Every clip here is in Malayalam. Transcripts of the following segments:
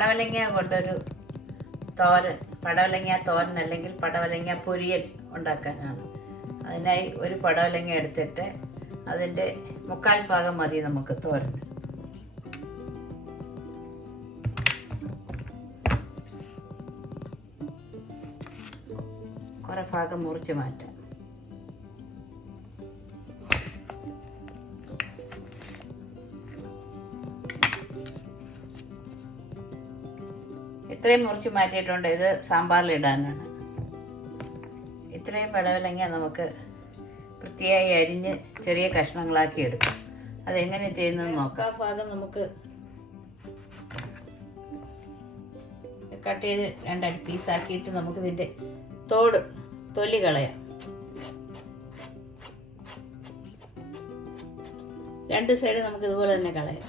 പടവലങ്ങ കൊണ്ടൊരു തോരൻ, പടവലങ്ങ തോരൻ അല്ലെങ്കിൽ പടവലങ്ങ പൊരിയൽ ഉണ്ടാക്കാനാണ്. അതിനായി ഒരു പടവലങ്ങ എടുത്തിട്ട് അതിൻ്റെ 1/4 ഭാഗം മതി നമുക്ക് തോരൻ. കുറെ ഭാഗം മുറിച്ച് മാറ്റാം. ഇത്രയും മുറിച്ച് മാറ്റിയിട്ടുണ്ട്. ഇത് സാമ്പാറിലിടാനാണ്. ഇത്രയും പടവലങ്ങ നമുക്ക് വൃത്തിയായി അരിഞ്ഞ് ചെറിയ കഷ്ണങ്ങളാക്കി എടുക്കാം. അതെങ്ങനെ ചെയ്യുന്നത് നോക്കാം. ഭാഗം നമുക്ക് കട്ട് ചെയ്ത് 2 പീസാക്കിയിട്ട് നമുക്കിതിൻ്റെ തൊലി കളയാം. 2 സൈഡ് നമുക്ക് ഇതുപോലെ തന്നെ കളയാം.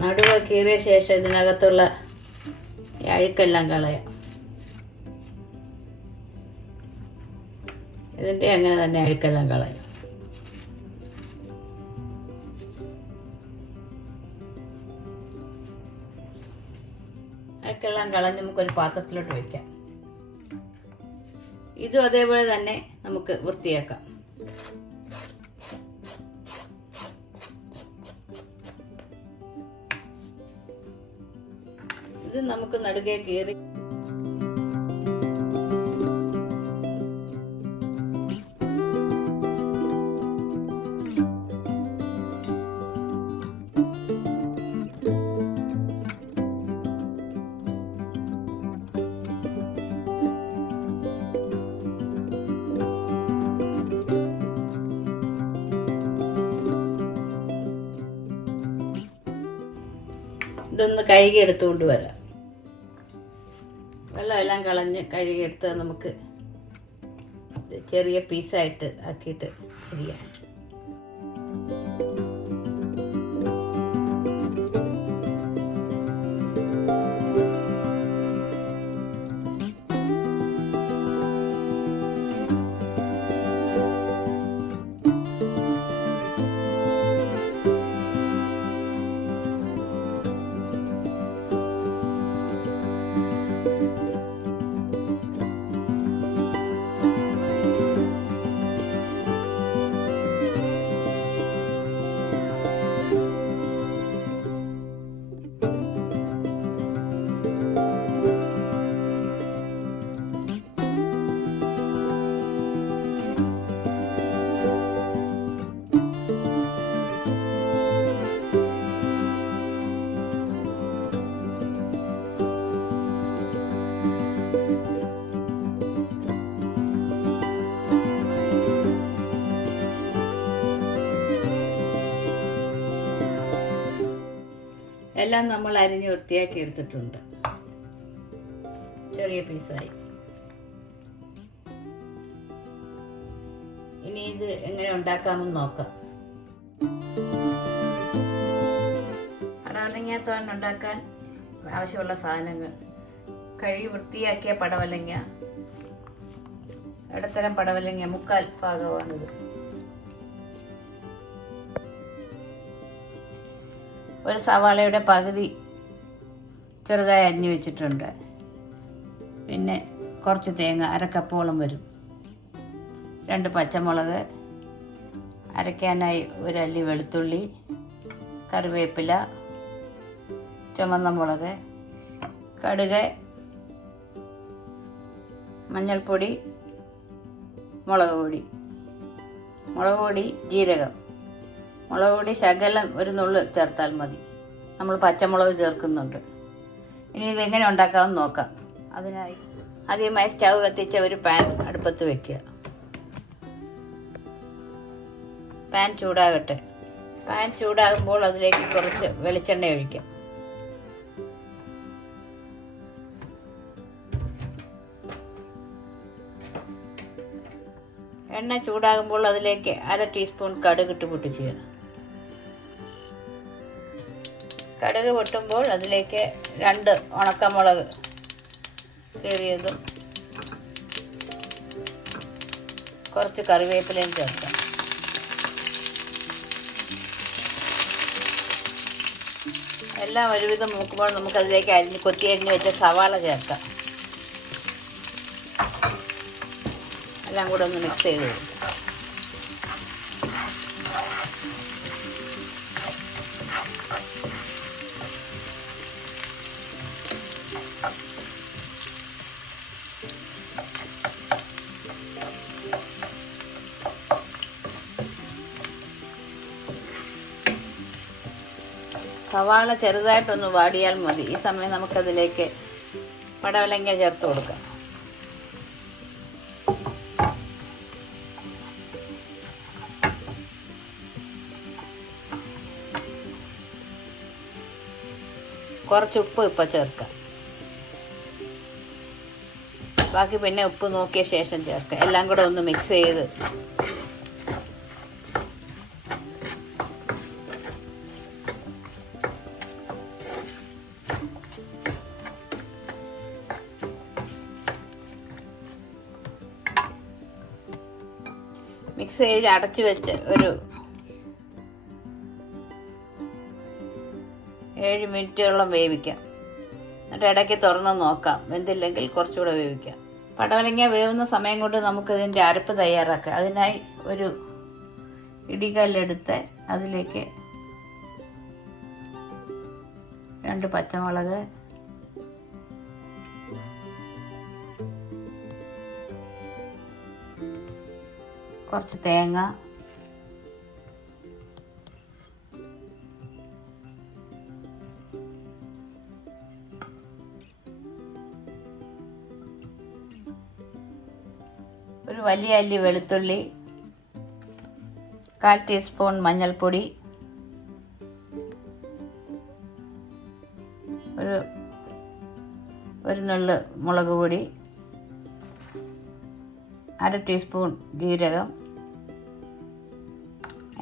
നടുവ് കീറിയ ശേഷം ഇതിനകത്തുള്ള അഴുക്കെല്ലാം കളയാം. ഇതിൻ്റെ അങ്ങനെ തന്നെ അഴുക്കെല്ലാം കളയാം. അഴുക്കെല്ലാം കളഞ്ഞ് നമുക്കൊരു പാത്രത്തിലോട്ട് വെക്കാം. ഇതും അതേപോലെ തന്നെ നമുക്ക് വൃത്തിയാക്കാം. ഇത് നമുക്ക് നടുകെ കീറി ഇതൊന്ന് കഴുകി എടുത്തുകൊണ്ട് വരാം. വെള്ളമെല്ലാം കളഞ്ഞ് കഴുകിയെടുത്ത് നമുക്ക് ചെറിയ പീസായിട്ട് ആക്കിയിട്ട് അരിയാം. എല്ലാം നമ്മൾ അരിഞ്ഞ് വൃത്തിയാക്കി എടുത്തിട്ടുണ്ട്. ചെറിയ പീസായി. ഇനി ഇത് എങ്ങനെ ഉണ്ടാക്കാമെന്ന് നോക്കാം. പടവലങ്ങ തോരൻ ഉണ്ടാക്കാൻ ആവശ്യമുള്ള സാധനങ്ങൾ: കഴുകി വൃത്തിയാക്കിയ പടവലങ്ങ, ഇടത്തരം പടവലങ്ങ 1/4 ഭാഗമാണിത്. ഒരു സവാളയുടെ പകുതി ചെറുതായി അരിഞ്ഞു വെച്ചിട്ടുണ്ട്. പിന്നെ കുറച്ച് തേങ്ങ, 1/2 കപ്പോളം വരും. 2 പച്ചമുളക്, അരയ്ക്കാനായി 1 അല്ലി വെളുത്തുള്ളി, കറിവേപ്പില, ചുവന്ന മുളക്, കടുക്, മഞ്ഞൾപ്പൊടി, മുളക് പൊടി, ജീരകം. മുളക് പൊടി ശകലം 1 നുള്ള് ചേർത്താൽ മതി. നമ്മൾ പച്ചമുളക് ചേർക്കുന്നുണ്ട്. ഇനി ഇതെങ്ങനെ ഉണ്ടാക്കാമെന്ന് നോക്കാം. അതിനായി ആദ്യമായി സ്റ്റൗ കത്തിച്ച ഒരു പാൻ അടുപ്പത്ത് വെക്കുക. പാൻ ചൂടാകട്ടെ. പാൻ ചൂടാകുമ്പോൾ അതിലേക്ക് കുറച്ച് വെളിച്ചെണ്ണ ഒഴിക്കാം. എണ്ണ ചൂടാകുമ്പോൾ അതിലേക്ക് 1/2 ടീസ്പൂൺ കടുക് ഇട്ട് പൊട്ടിക്കുക. കടുക് പൊട്ടുമ്പോൾ അതിലേക്ക് 2 ഉണക്കമുളക് കീറിയതും കുറച്ച് കറിവേപ്പിലയും ചേർക്കാം. എല്ലാം ഒരുവിധം മൂക്കുമ്പോൾ നമുക്കതിലേക്ക് കൊത്തിയരിഞ്ഞ് വെച്ച സവാള ചേർക്കാം. എല്ലാം കൂടെ ഒന്ന് മിക്സ് ചെയ്ത് കൊടുക്കാം. സവാള ചെറുതായിട്ടൊന്ന് വാടിയാൽ മതി. ഈ സമയം നമുക്കതിലേക്ക് പടവലങ്ങ ചേർത്ത് കൊടുക്കാം. കുറച്ച് ഉപ്പ് ഇപ്പം ചേർക്കാം. ബാക്കി പിന്നെ ഉപ്പ് നോക്കിയ ശേഷം ചേർക്കാം. എല്ലാം കൂടെ ഒന്ന് മിക്സ് ചെയ്ത് മിക്സ് ചെയ്ത് അടച്ചു വെച്ച് ഒരു 7 മിനിറ്റോളം വേവിക്കാം. എന്നിട്ട് ഇടയ്ക്ക് തുറന്ന് നോക്കാം. വെന്തില്ലെങ്കിൽ കുറച്ചുകൂടെ വേവിക്കാം. പടവലങ്ങ വേവുന്ന സമയം കൊണ്ട് നമുക്കിതിൻ്റെ അരപ്പ് തയ്യാറാക്കാം. അതിനായി ഒരു ഇടികല്ലെടുത്ത് അതിലേക്ക് 2 പച്ചമുളക്, കുറച്ച് തേങ്ങ, ഒരു വലിയ അല്ലി വെളുത്തുള്ളി, 1/4 ടീസ്പൂൺ മഞ്ഞൾപ്പൊടി, ഒരു നുള്ള് മുളക് പൊടി, 1/2 ടീസ്പൂൺ ജീരകം,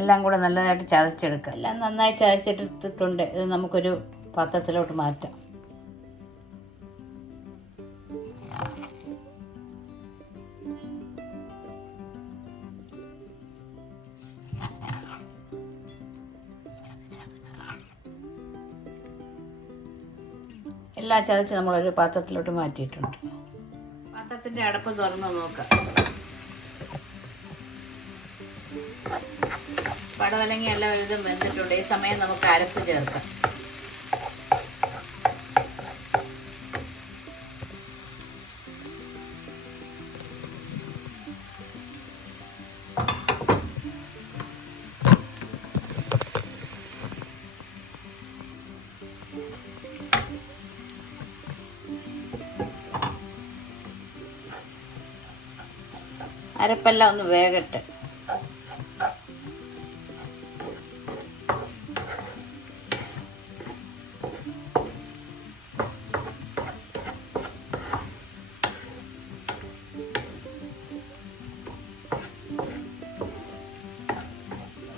എല്ലാം കൂടെ നല്ലതായിട്ട് ചതച്ചെടുക്കുക. എല്ലാം നന്നായി ചതച്ചെടുത്തിട്ടുണ്ട്. ഇത് നമുക്കൊരു പാത്രത്തിലോട്ട് മാറ്റാം. എല്ലാം ചതച്ച് നമ്മളൊരു പാത്രത്തിലോട്ട് മാറ്റിയിട്ടുണ്ട്. പാത്രത്തിൻ്റെ അടപ്പ് തുറന്ന് നോക്കാം. പടവലങ്ങ എല്ലാം ഒരു വിധം വെന്തിട്ടുണ്ട്. ഈ സമയം നമുക്ക് അരപ്പ് ചേർക്കാം. അരപ്പെല്ലാം ഒന്ന് വേകട്ടെ.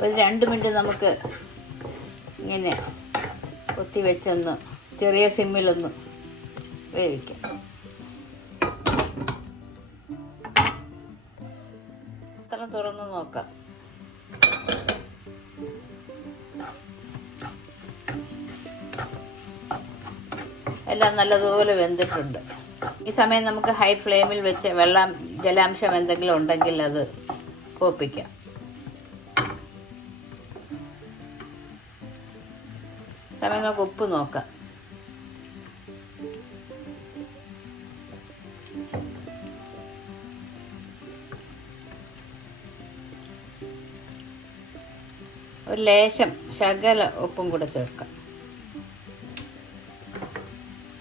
ഒരു 2 മിനിറ്റ് നമുക്ക് ഇങ്ങനെ കൊത്തി വെച്ചൊന്ന് ചെറിയ സിമ്മിലൊന്ന് വേവിക്കാം. പാത്രം തുറന്ന് നോക്കാം. എല്ലാം നല്ലതുപോലെ വെന്തിട്ടുണ്ട്. ഈ സമയം നമുക്ക് ഹൈ ഫ്ലെയിമിൽ വെച്ച് ജലാംശം എന്തെങ്കിലും ഉണ്ടെങ്കിൽ അത് പോപ്പിക്കാം. സമയം നമുക്ക് ഉപ്പ് നോക്കാം. ഒരു ലേശം ശകല ഉപ്പും കൂടെ ചേർക്കാം.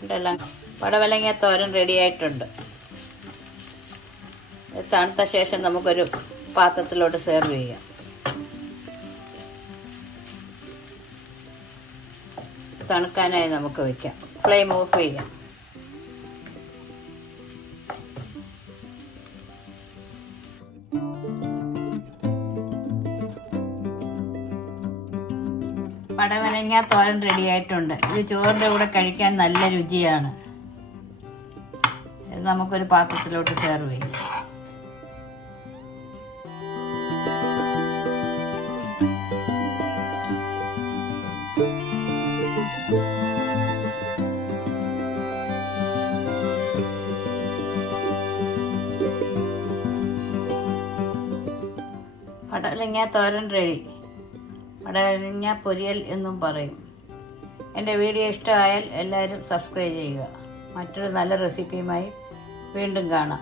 ഇതെല്ലാം പടവലങ്ങ തോരൻ റെഡിയായിട്ടുണ്ട്. തണുത്ത ശേഷം നമുക്കൊരു പാത്രത്തിലോട്ട് സെർവ് ചെയ്യാം. തണുക്കാനായി നമുക്ക് വയ്ക്കാം. ഫ്ലെയിം ഓഫ് ചെയ്യാം. പടവലങ്ങ തോരൻ റെഡി ആയിട്ടുണ്ട്. ഇത് ചോറിൻ്റെ കൂടെ കഴിക്കാൻ നല്ല രുചിയാണ്. ഇത് നമുക്കൊരു പാത്രത്തിലോട്ട് സെർവ് ചെയ്യാം. പടവലങ്ങ തോരൻ റെഡി. പടവലങ്ങ പൊരിയൽ എന്നും പറയും. എൻ്റെ വീഡിയോ ഇഷ്ടമായാൽ എല്ലാവരും സബ്സ്ക്രൈബ് ചെയ്യുക. മറ്റൊരു നല്ല റെസിപ്പിയുമായി വീണ്ടും കാണാം.